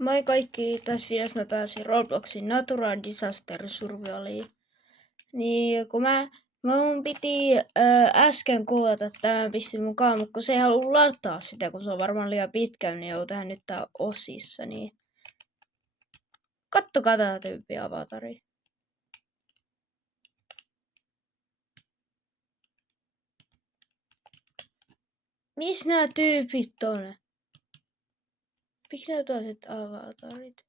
Moi kaikki, tässä videossa mä pääsin Robloxin Natural Disaster Survivaliin. Niin kun mun piti äsken kuvata, että mä pistin mukaan, mutta kun se ei halua lataa sitä, kun se on varmaan liian pitkä, niin joutuu tähän nyt tää osissa. Niin kattokaa tätä tyyppiä avatari. Missä nämä tyypit on? Miksi nämä toiset avatarit?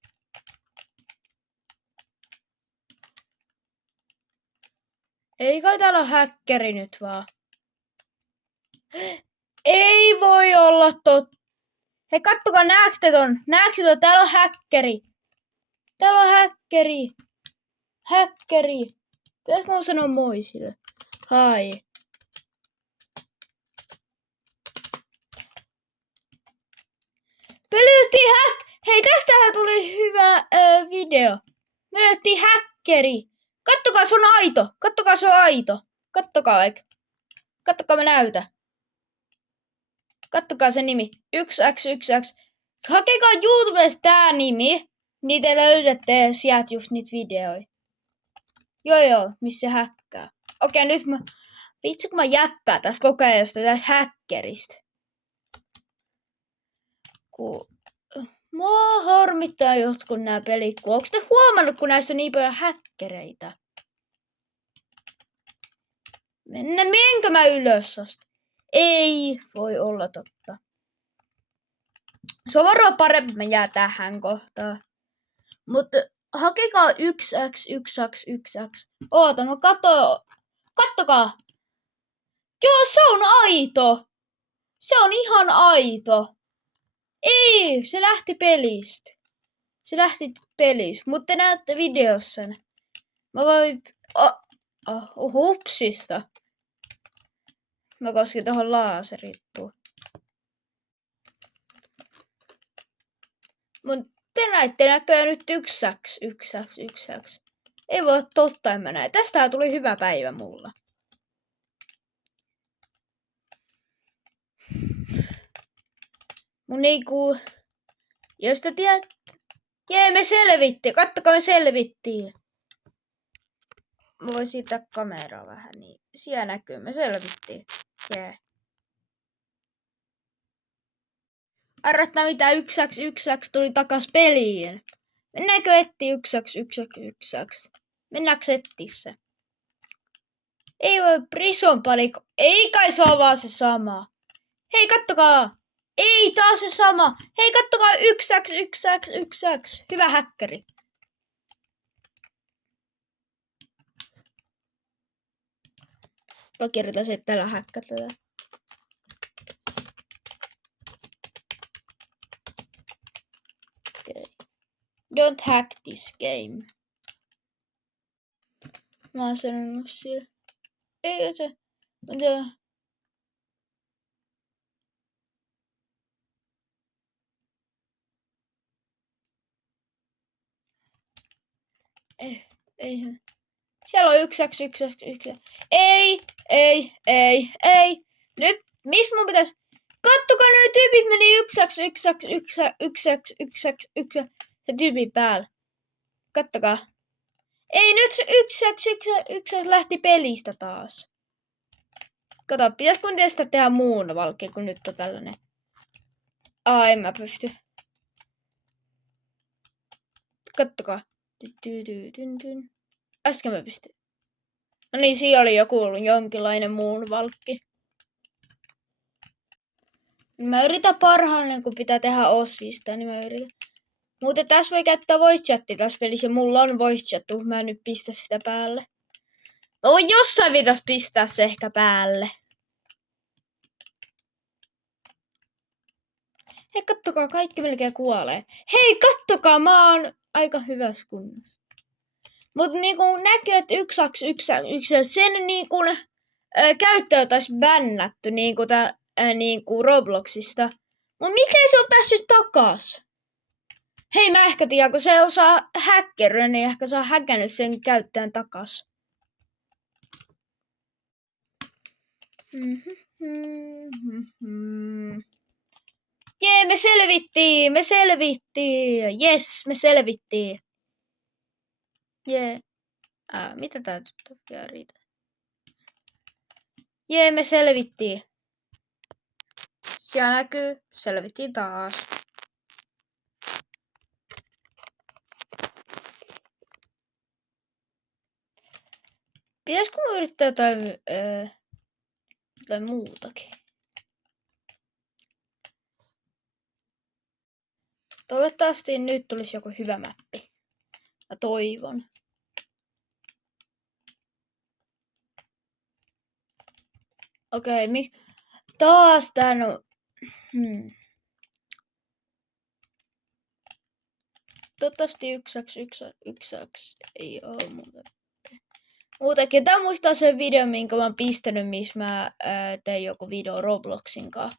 Ei kai täällä ole häkkäri nyt vaan. Ei voi olla totta. Hei, kattokaa, näetkö te ton? Näetkö te? Täällä on häkkäri. Täällä on häkkäri. Häkkäri. Pitäisikö mun sanoa moi sille? Hai. Hei, tästähän tuli hyvä video. Me löyttiin häkkäri. Kattokaa, se on aito. Kattokaa, se on aito. Kattokaa vaikka. Kattokaa, mä näytän. Kattokaa se nimi. 1x1x. Hakekaa YouTubesta tää nimi. Niin te löydätte sieltä just niitä videoita. Joo, missä se häkkää. Okei, nyt mä... Vitsi, kun mä jäppää tässä koko ajan jostain tästä häkkäristä. Mua harmittaa jotkut nää pelit. Onko te huomannut, kun näissä on niin paljon häkkäreitä? Menkö mä ylös asti? Ei voi olla totta. Se on varmaan parempi, mä jää tähän kohtaan. Mutta hakekaa 1x1x1x. Oota, mä kattokaa. Joo, se on aito. Se on ihan aito. Ei, se lähti pelistä. Mutta te näette videossa. Mä voin... Hupsista. Mä koskin tohon laaserittuun. Mut te näitte näköjään nyt 1x1x1x. Ei voi olla totta, en mä näe. Tästähän tuli hyvä päivä mulla. Mun niinku... Jos te tiedät... Jee, me selvittiin. Kattokaa, me selvittiin. Mä voin siirtää kameraa vähän, niin siellä näkyy. Me selvittiin. Jee. Arvattaa mitä 1x1x tuli takas peliin. Mennäänkö etsiä 1x1x1x? Mennäänkö etsiä se? Ei voi Prison paliko. Ei kai se on vaan se sama. Hei, kattokaa. Ei taas se sama. Hei, kattokaa 1x1x1x. Hyvä häkkäri. Mä kirjoitan se, että täällä häkkätään. Okay. Don't hack this game. Mä oon sanonut sille. Ei se. Mitä? Ei. Siellä on 1x1x1. Ei. Nyt, missä mun pitäis... Kattokaa, noi tyypit meni 1x1x1x1x1 se tyypin päällä. Kattokaa. Ei, nyt 1x1x1 lähti pelistä taas. Kato, pitäisikö mun tehdä muun valkeen, kun nyt on tällainen. En mä pysty. Kattokaa. Äsken mä pystyn. No niin, siinä oli joku jonkinlainen muun valkki. Mä yritän parhaani, kun pitää tehdä osista, niin mä yritän. Muuten tässä voi käyttää voice chatia tässä pelissä. Mulla on voice chat, mä en nyt pistä sitä päälle. Mä voin jossain videossa pistää se ehkä päälle. Hei, kattokaa, kaikki melkein kuolee. Hei, kattokaa, mä oon aika hyvässä kunnossa. Mut niinku näkyy, että 1x1x1 sen niinku käyttäjät olisi bännätty niinku Robloxista. Mut miten se on päässyt takas? Hei, mä ehkä tiedän, kun se osaa häkkäryä, niin ehkä se on häkännyt sen käyttäjän takas. Jee, me selvittiin. Yes, me selvittiin. Jee. Mitä tää nyt vielä riitä? Jee, me selvittiin. Siellä näkyy, selvittiin taas. Pitäisikö mä yrittää jotain muutakin? Toivottavasti nyt tulisi joku hyvä mappi. Mä toivon. Okei, taas tän on... Toivottavasti 1x1 ei oo muutakin. Tää muistaa sen videon, minkä mä oon pistänyt, missä mä tein joku video Robloxin kanssa.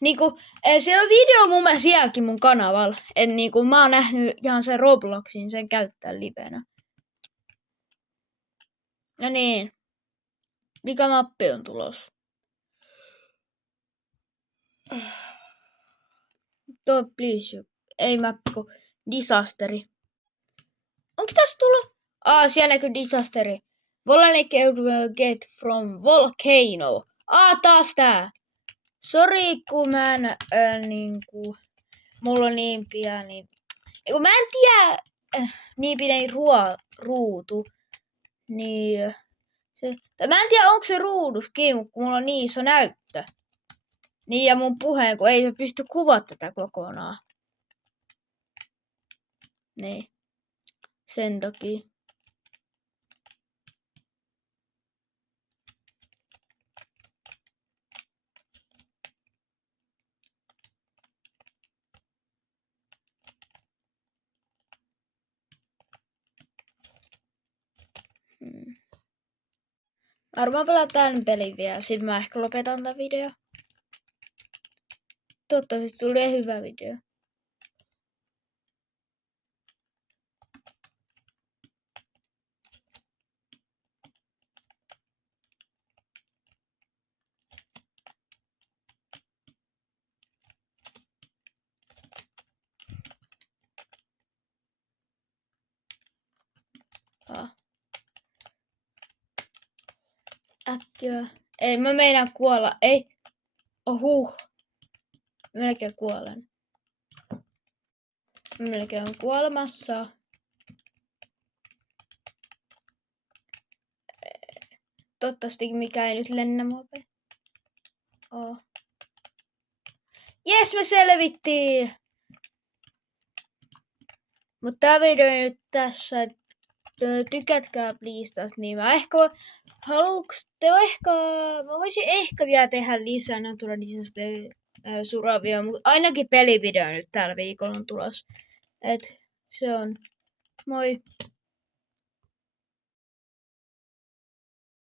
Niinku, se on video mun mielestä jääkin mun kanavalla. Et niinku, mä oon nähnyt ihan sen Robloxin sen käyttää livenä. No niin. Mikä mappi on tulos? Please. Ei mappi, kun disasteri. Onko tässä tullut? Siellä näkyy disasteri. Volcanic get from volcano. Taas tää. Sori, kun mä en niinku... Mulla on niin pieni... Kun mä en tiedä niin pieni ruutu. Niin... Mä en tiedä, onko se ruuduskin, kun mulla on niin iso näyttö. Niin ja mun puheen, kun ei pysty kuvaa tätä kokonaan. Niin. Sen takia. Varmaan pelataan tämän pelin vielä. Sitten mä ehkä lopetan tämän video. Toivottavasti tulee hyvä video. Äkkiä. Ei, mä meinaan kuolla. Ei. Melkein kuolen. Melkein on kuolemassa. Toivottavasti mikä ei nyt lennä mua päin. Jes, me selvittiin! Mutta tää video on nyt tässä. Tykätkää please tästä, niin mä voisin ehkä vielä tehdä lisää naturalisesta suravia, mutta ainakin pelivideo nyt tällä viikolla on tulos. Et se on moi.